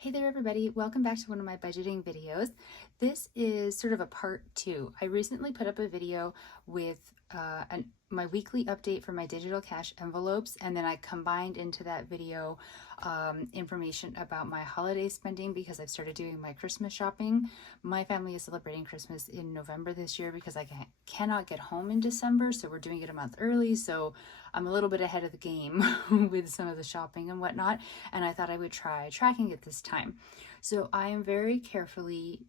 Hey there everybody, welcome back to one of my budgeting videos. This is sort of a part 2. I recently put up a video with my weekly update for my digital cash envelopes, and then I combined into that video information about my holiday spending because I've started doing my Christmas shopping. My family is celebrating Christmas in November this year because I cannot get home in December, so we're doing it a month early, so I'm a little bit ahead of the game with some of the shopping and whatnot, and I thought I would try tracking it this time. So I am very carefully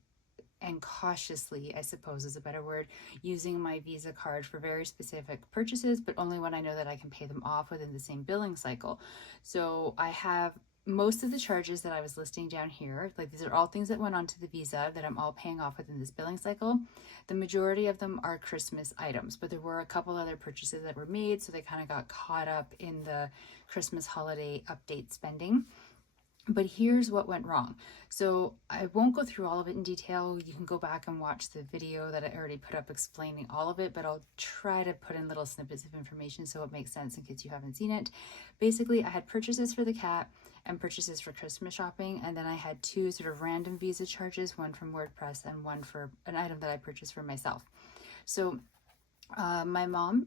and cautiously, I suppose is a better word, using my Visa card for very specific purchases, but only when I know that I can pay them off within the same billing cycle. So I have most of the charges that I was listing down here, like these are all things that went onto the Visa that I'm all paying off within this billing cycle. The majority of them are Christmas items, but there were a couple other purchases that were made, so they kind of got caught up in the Christmas holiday update spending. But here's what went wrong. So I won't go through all of it in detail. You can go back and watch the video that I already put up explaining all of it, but I'll try to put in little snippets of information so it makes sense in case you haven't seen it. Basically, I had purchases for the cat and purchases for Christmas shopping, and then I had two sort of random Visa charges, one from WordPress and one for an item that I purchased for myself. So my mom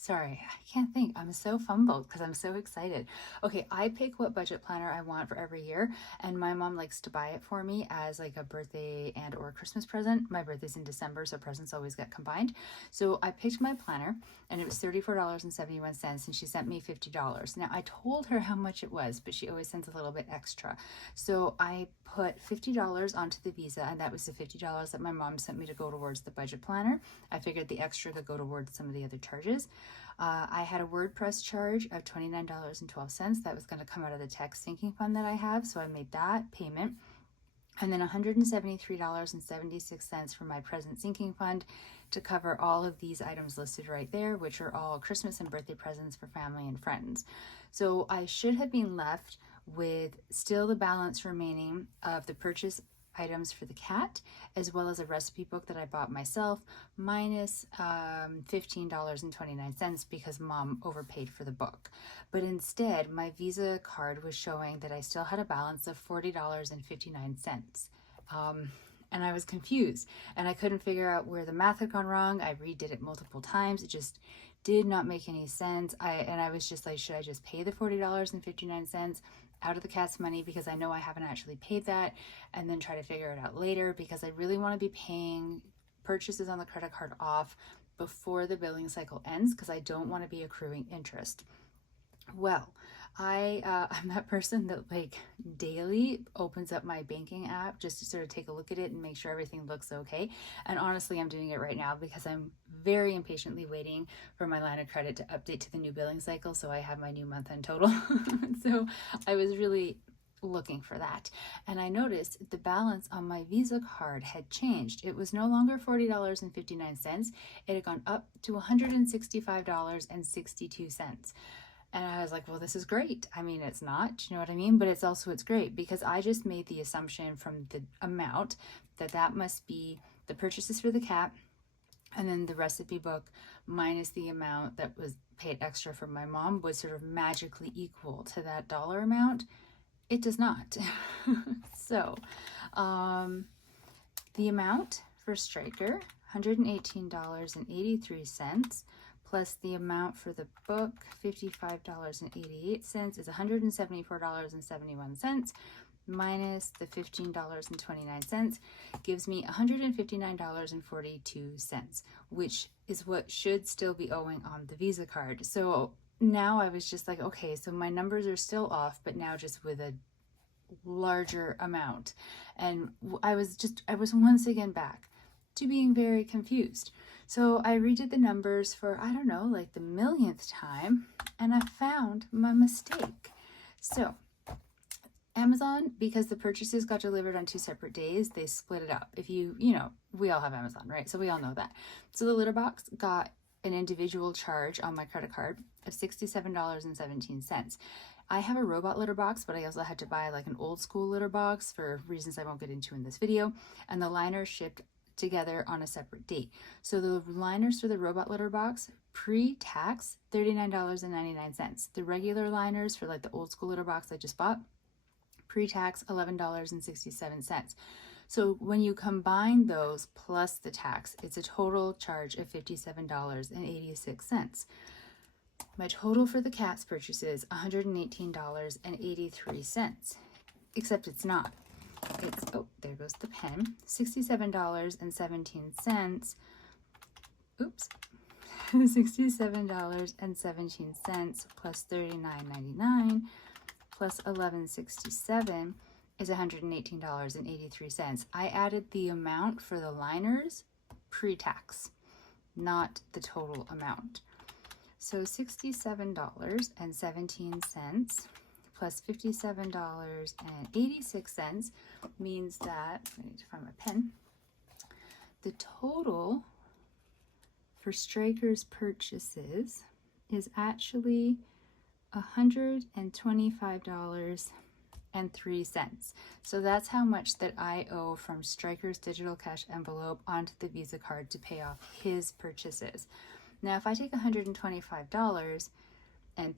sorry, I can't think. I'm so fumbled because I'm so excited. Okay, I pick what budget planner I want for every year, and my mom likes to buy it for me as like a birthday and or Christmas present. My birthday's in December, so presents always get combined. So I picked my planner, and it was $34.71, and she sent me $50. Now, I told her how much it was, but she always sends a little bit extra. So I put $50 onto the Visa, and that was the $50 that my mom sent me to go towards the budget planner. I figured the extra could go towards some of the other charges. I had a WordPress charge of $29.12. That was going to come out of the text syncing fund that I have, so I made that payment. And then $173.76 for my present syncing fund to cover all of these items listed right there, which are all Christmas and birthday presents for family and friends. So I should have been left with still the balance remaining of the purchase items for the cat, as well as a recipe book that I bought myself, minus $15.29 because mom overpaid for the book. But instead, my Visa card was showing that I still had a balance of $40.59. And I was confused, and I couldn't figure out where the math had gone wrong. I redid it multiple times. It just did not make any sense. I was just like, should I just pay the $40.59 out of the cat's money because I know I haven't actually paid that, and then try to figure it out later because I really want to be paying purchases on the credit card off before the billing cycle ends because I don't want to be accruing interest. Well, I'm that person that like daily opens up my banking app just to sort of take a look at it and make sure everything looks okay. And honestly, I'm doing it right now because I'm very impatiently waiting for my line of credit to update to the new billing cycle so I have my new month-end total. So I was really looking for that, and I noticed the balance on my Visa card had changed. It was no longer $40.59. It had gone up to $165.62. And I was like, well, this is great. I mean, it's not, you know what I mean? But it's great because I just made the assumption from the amount that must be the purchases for the cat and then the recipe book minus the amount that was paid extra for my mom would sort of magically equal to that dollar amount. It does not. So the amount for Striker, $118.83, plus the amount for the book, $55.88, is $174.71, minus the $15.29, gives me $159.42, which is what should still be owing on the Visa card. So now I was just like, okay, so my numbers are still off, but now just with a larger amount. And I was once again back to being very confused. So I redid the numbers for, I don't know, like the millionth time, and I found my mistake. So Amazon, because the purchases got delivered on 2 separate days, they split it up. If you know, we all have Amazon, right? So we all know that. So the litter box got an individual charge on my credit card of $67.17. I have a robot litter box, but I also had to buy like an old school litter box for reasons I won't get into in this video. And the liner shipped together on a separate date. So the liners for the robot litter box, pre-tax, $39.99. The regular liners for like the old school litter box I just bought, pre-tax, $11.67. So when you combine those plus the tax, it's a total charge of $57.86. My total for the cat's purchases, $118.83. Except it's not. It's, oh, there goes the pen, $67.17. Oops. $67.17 plus $39.99 plus $11.67 is $118.83. I added the amount for the liners pre-tax, not the total amount. So $67.17 plus $57.86 means that, I need to find my pen, the total for Stryker's purchases is actually $125.03. So that's how much that I owe from Stryker's digital cash envelope onto the Visa card to pay off his purchases. Now, if I take $125.03 and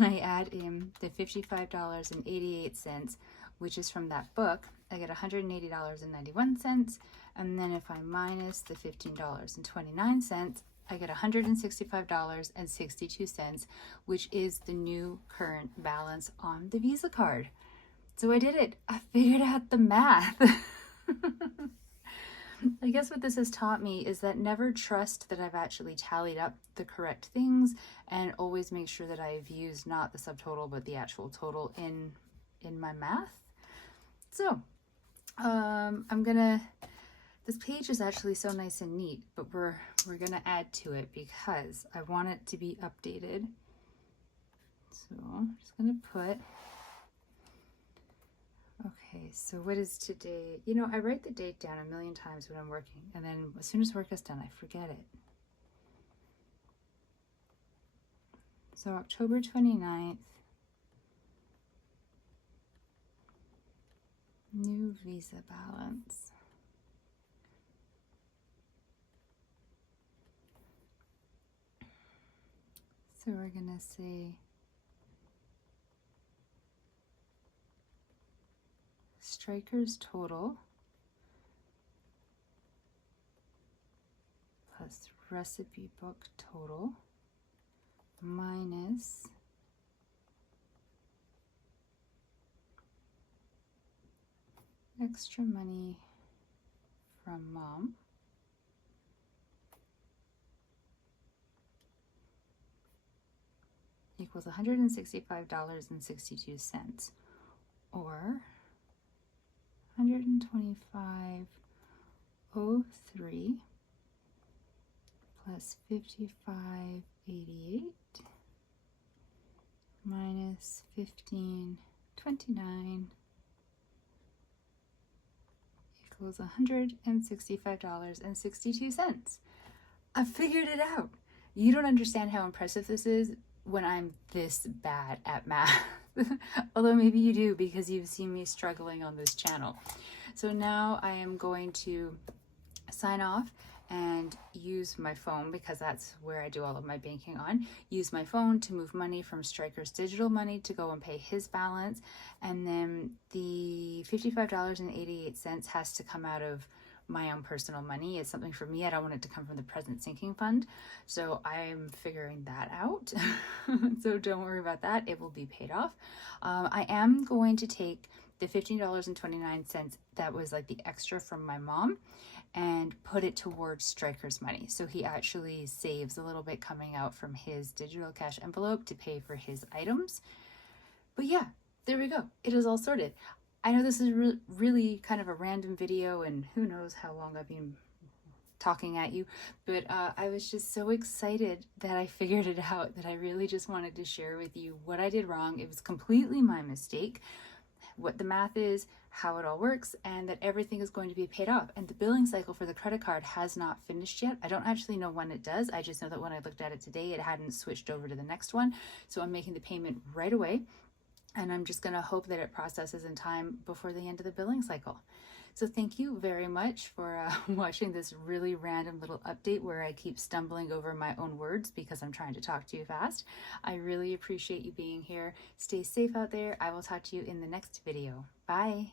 I add in the $55.88, which is from that book, I get $180.91. And then if I minus the $15.29, I get $165.62, which is the new current balance on the Visa card. So I did it. I figured out the math. I guess what this has taught me is that never trust that I've actually tallied up the correct things, and always make sure that I've used not the subtotal but the actual total in my math. So this page is actually so nice and neat, but we're gonna add to it because I want it to be updated. So I'm just gonna put, okay, so what is today? You know, I write the date down a million times when I'm working, and then as soon as work is done, I forget it. So October 29th, new Visa balance. So we're gonna say Stryker's total plus recipe book total minus extra money from mom equals $165.62, or $125.03 plus $55.88 minus $15.29 equals $165.62. I figured it out. You don't understand how impressive this is when I'm this bad at math. Although maybe you do, because you've seen me struggling on this channel. So now I am going to sign off and use my phone, because that's where I do all of my banking on. Use my phone to move money from Stryker's digital money to go and pay his balance. And then the $55.88 has to come out of my own personal money. It's something for me. I don't want it to come from the present sinking fund. So I'm figuring that out. So don't worry about that. It will be paid off. I am going to take the $15.29 that was like the extra from my mom and put it towards Stryker's money. So he actually saves a little bit coming out from his digital cash envelope to pay for his items. But yeah, there we go. It is all sorted. I know this is really kind of a random video, and who knows how long I've been talking at you, but I was just so excited that I figured it out, that I really just wanted to share with you what I did wrong. It was completely my mistake, what the math is, how it all works, and that everything is going to be paid off. And the billing cycle for the credit card has not finished yet. I don't actually know when it does. I just know that when I looked at it today, it hadn't switched over to the next one. So I'm making the payment right away. And I'm just going to hope that it processes in time before the end of the billing cycle. So thank you very much for watching this really random little update where I keep stumbling over my own words because I'm trying to talk too fast. I really appreciate you being here. Stay safe out there. I will talk to you in the next video. Bye.